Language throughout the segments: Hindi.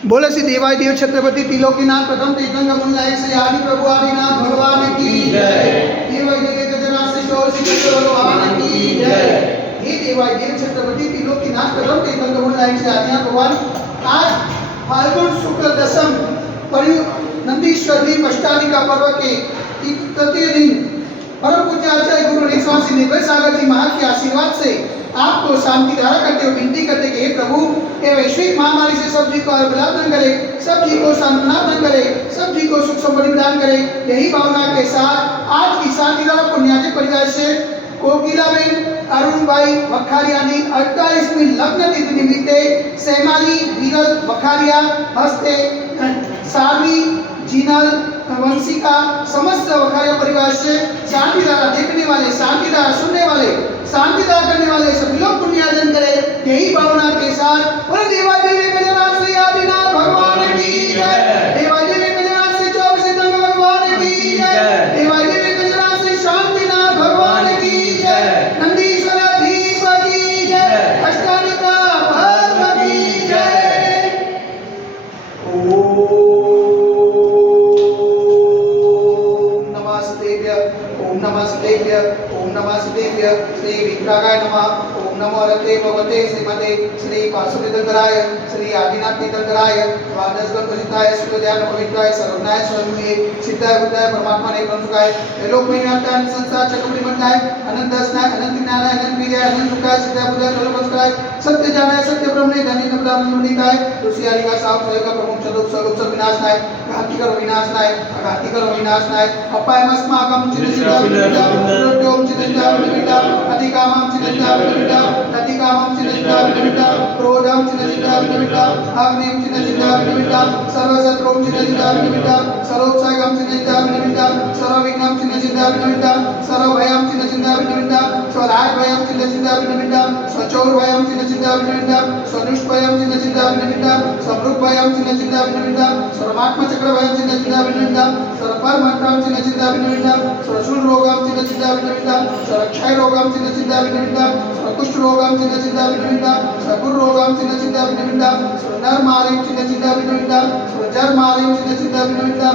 बोले श्री देवाय देव छत्रपति त्रिलोकीनाथ प्रथम तीर्थंकर मुनिलायक श्री आदि प्रभु आदिनाथ भगवान की जय। देवाय देव गजनाथ श्री गौर श्री कृष्ण भगवान की जय। हे देवाय देव छत्रपति त्रिलोकीनाथ प्रथम तीर्थंकर मुनिलायक श्री आदिनाथ भगवान, आज फाल्गुन शुक्ल दशम नंदीश्वर द्वीप अष्टालिका पर्व के तृतीय दिन परम पूज्य आचार्य गुरु रेखवान श्री निर्भय सागर जी महाराज के आशीर्वाद से आपको शांति धारा करते हुए विनती करते कि हे प्रभु, ये वैश्विक महामारी से सब जी को आरोग्य प्रदान करे, सब जी को सांत्वना प्रदान करे, सब जी को सुख समृद्धि प्रदान करे। यही भावना के साथ आज की शांति धारा पुण्याजी परिवार से कोकिलाबेन अरुण भाई वखारिया ने 48वीं लग्न तिथि निमित्ते सेमाली विरल वखारिया हस्ते सारवी जीनल वंशिका समस्त वखारिया परिवार से शांति धारा देखने वाले, शांति धारा सुनने वाले, शांति धारा करने वाले सभी लोग पुण्यार्जन करें। यही भावना के साथ बोले देवाय देवी गजनाथ श्री आदिनाथ भगवान की जय। देवाय देवी गजनाथ श्री 24 तीर्थंकर भगवान की जय। देवाय देवी गजनाथ श्री शांतिनाथ भगवान की जय। नंदीश्वर दीप की जय। अष्टालिका पर्व की जय। ओम नमः देव्य श्री विग्रहाय नमः। ओम नमो रते भगवते श्रीमते श्री वासुदेवराय श्री आदिनाथ तीर्थंकराय द्वादश गणपतिताय सुखदयाय पवित्राय सर्वज्ञाय स्वयंभुवे सिद्धाय बुद्धाय परमात्मा ने ब्रह्मसुखाय लोक में व्याप्ताय संसार चक्रवर्ती मंडलाय अनंत दसनाय अनंत ज्ञानाय अनंत विजय अनंत सुखाय सिद्धाय बुद्धाय सर्वपंचकाय सत्य जानाय सत्य ब्रह्म ने धनी नब्राह्मण मुनिकाय ऋषि आदि का साव का प्रमुख चतुर्थ सर्वोच्च विनाशनाय घाती करो विनाशनाय अघाती करो विनाशनाय अपायमस्माकं चिरसिद्धा विनिता प्रोद्योम चिरसिद्धा विनिता अधिकामं चिरसिद्धा विनिता ततिकामं चिरसिद्धा विनिता क्रोधं चिरसिद्धा विनिता अग्निं चिरसिद्धा विनिता सर्वशत्रुं चिरसिद्धा विनिता सर्वोत्साहं चिरसिद्धा विनिता सर्वविघ्नं चिरसिद्धा विनिता सर्वभयं चिरसिद्धा विनिता स्वराजभयं चिरसिद्धा विनिता स्वचौरभयं चिरसिद्धा विनिता स्वदुष्टभयं चिरसिद्धा विनिता स्वभृगभयं चिरसिद्धा विनिता सर्वात्मचक्रभयं चिरसिद्धा विनिता सर्वपरमन्त्रं चिरसिद्धा विनिता सर्वशूलरोगं चिरसिद्धा विनिता सर्वक्षयरोगं चिरसिद्धा विनिता सर्वकुष्ठरोगं चिरसिद्धा विनिता सर्वगुरुरोगं चिरसिद्धा विनिता सर्वनरमालिं चिरसिद्धा विनिता सर्वजरमालिं चिरसिद्धा विनिता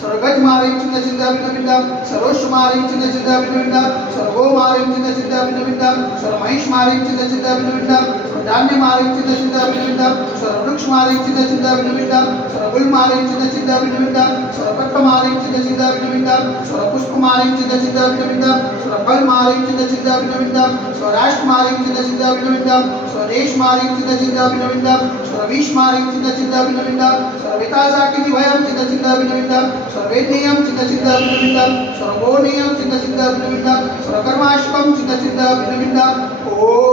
सर्वगजमालिं चिरसिद्धा विनिता सर्वोष्मालिं चिरसिद्धा विनिता सर्वगोमालिं चिरसिद्धा विनिता सर्वमहिषमालिं चिरसिद्धा विनिता सर्वधान्यमालिं चिरसिद्धा विनिता सर्ववृक्षमालिं चिरसिद्धा विनिता सर्वगुलमालिं चिरसिद्धा विनिता सर्वपत्रमालिं चिरसिद्धा विनिता सर्वपुष्पमालिं चिरसिद्धा विनिता सर्वफलमालिं चिरसिद्धा विनिता स्वराष्ट्रमालिं चिरसिद्धा विनिता स्वदेशमालिं चिरसिद्धा विनिता सर्वविषमालिं चिरसिद्धा विनिता सर्ववितासाकिनिभयं चिरसिद्धा विनिता सर्वेज्ञेयं चित्तसिद्धा विनिता सर्वगोणीयं चित्तसिद्धा विनिता सर्वकर्माशकं चित्तसिद्धा विनिता। ओम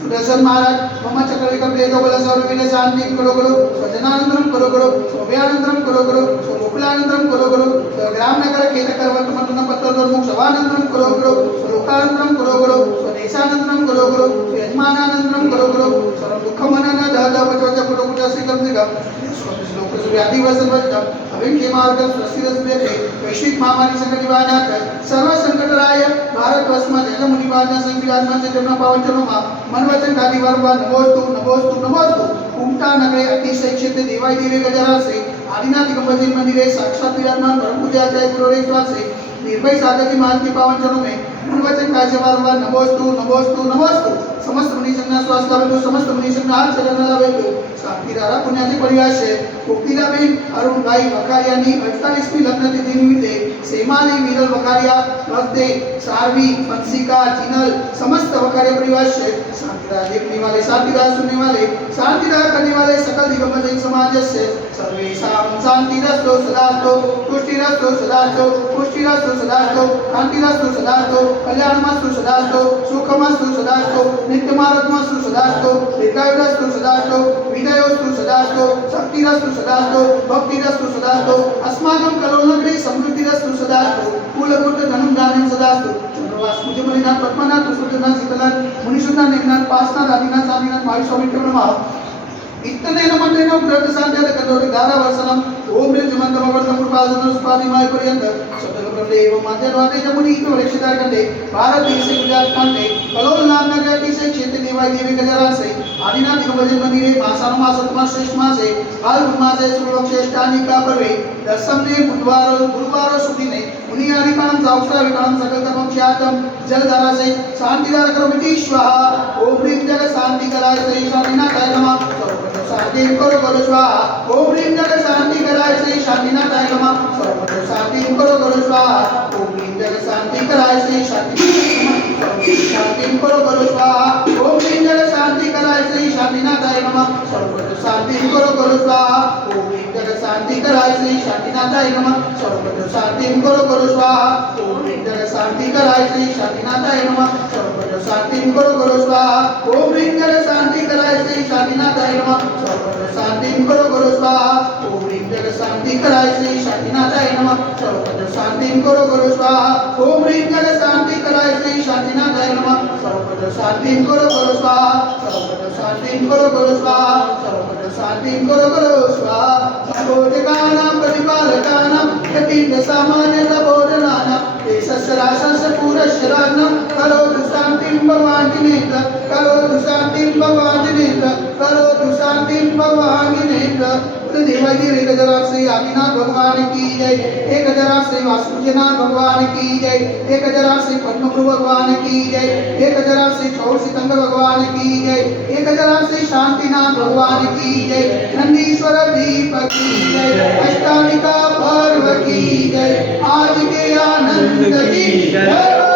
सुदर्शन महाराज मम चक्रविकं तेजो बल सर्वविघ्न शांतिं करो करो स्वजनानंदनं करो करो स्वव्यानंदनं करो करो स्वगोकुलानंदनं करो करो स्वग्राम नगर खेतकर वर्तमान पत्र दुर्मुख सभानंदनं करो करो स्वलोकानंदनं करो करो स्वदेशानंदनं करो करो स्वयजमानानंदनं करो करो सर्व दुःखमनन दहद वचोच पुटोपुट श्रीकं श्रीकं आदिवसर्वजम अभिंखे मार्ग स्वस्तिरस्ते वैश्विक महामारी संकट निवारणार्थ सर्व संकटराय भारतवर्षમાં જન મુનિવાદના સંવિધાનમાં છે તેમના પાવન ચરણોમાં મનવચન ગાદી વારંવાર નમોસ્તુ નમોસ્તુ નમોસ્તુ ઉમટા નગરે અતિશય ક્ષેત્રે દેવાય દેવી ગજરાસે આદિનાથ ગંબજી મંદિરે સાક્ષાત વિરાજमान परम पूज्य आचार्य गुरु रेखवान से निर्भय सागर जी महाराज के पावन चरणों में मनवचन काज वारंवार नमोस्तु नमोस्तु नमोस्तु समस्त मुनिजनना स्वास्थ्य लाभे समस्त मुनिजनना हाथ चरण लाभे शांति धारा पुण्याजी परिवार से कोकिलाबेन अरुण भाई वखारिया ની 48મી લગ્ન તિથિ નિમિત્તે सेमाली विरल वखारिया हस्ते सारवी वंशिका जिनल समस्त वखारिया परिवार से शांति धारा देखने वाले, शांति धारा सुनने वाले, शांति धारा करने वाले सकल दिगंबर जैन समाज से सर्वेषां शांतिरस्तु सदास्तु पुष्टिरस्तु सदास्तु पुष्टिरस्तु सदास्तु शांतिरस्तु सदास्तु कल्याणमस्तु सदास्तु सुखमस्तु सदास्तु नित्यमारत्मस्तु सदास्तु दीर्घायुरस्तु सदास्तु विजयोस्तु सदास्तु शक्तिरस्तु सदास्तु भक्तिरस्तु सदास्तु अस्माकं कलोनगरे समृद्धिरस्तु सदास्तु कुलगुट धनं दानं सदास्तु चंद्रवास मुझमलिनाथ पद्मनाथ सुरनाथ शीतलनाथ मुनिशुनाथ नेकनाथ पासनाथ आदिनाथ स्वामीनाथ मारी स्वामी नमः इतने नमन्तेनो प्रत शांत्यद कंदोरि धारा वर्षणम ओम निर्जमंतम वर्तम कृपाजन सुपादि माय पर्यंत सतल ब्रह्मदेव माध्यवादे जमुनी तो रक्षितार कंदे भारत देश गुजरात कांडे कलोल नामनगर से क्षेत्र देवाई देवी गजरा से आदिनाथ भजन मंदिरे मासानो मास सतमा श्रेष्ठ मासे फाल्गुन मासे शुक्ल श्रेष्ठानी का पर्वे दसम ने गुरुवार सुधी ने मुनि आदि काणम साउस्रा विकाणम सकल कर्म ख्यातम जलधारा से शांतिदार कर्मति स्वाहा ओम ह्रीं जग शांति कराय से शांतिनाथाय नमः शांति करो करो स्वाहा ओम ह्रीं जग शांति कराय से शांतिनाथाय नमः सर्वत्र शांति करो करो स्वाहा ओम ह्रीं जग शांति कराय से शांति करो करो स्वाहा ओम ह्रीं जग शांति कराय से शांतिनाथाय नमः सर्वत्र शांति करो करो स्वाहा ओम ह्रीं जग शांति कराय से शांतिनाथाय नमः सर्वत्र शांति करो करो स्वाहा ओम ह्रीं जग शांति कराय से शांतिनाथाय नमः सर्वत्र शांति करो करो स्वाहा ओम ह्रीं जग शांति कराय से शांतिनाथाय नमः सर्वत्र शांति करो करो स्वाहा ओम ह्रीं जग शांति कराय से शांतिनाथाय नमः सर्वत्र शांति करो करो स्वाहा ओम ह्रीं जग शांति कराय से शांतिनाथाय नमः सर्वत्र शांति करो करो स्वाहा सर्वत्र शांति करो करो स्वाहा सर्वत्र शांति करो करो स्वाहा सबोधकानां प्रतिपालकानां यतीन्द्र सामान्य तपोधनानां देशस्य राशस्य पूरस्य राज्ञः करोतु शान्तिं भगवान् जिनेन्द्र करोतु शान्तिं भगवान् जिनेन्द्र करोतु शान्तिं भगवान् जिनेन्द्र देवाई एक हजार से आदिनाथ भगवान की जय एक हजार से वासुदेवनाथ भगवान की जय एक हजार से पद्मप्रभु भगवान की जय एक हजार से चौर सितंग भगवान की जय एक हजार से शांतिनाथ भगवान की जय नंदीश्वर दीप की जय अष्टानिका पर्व की जय आज के आनंद की जय।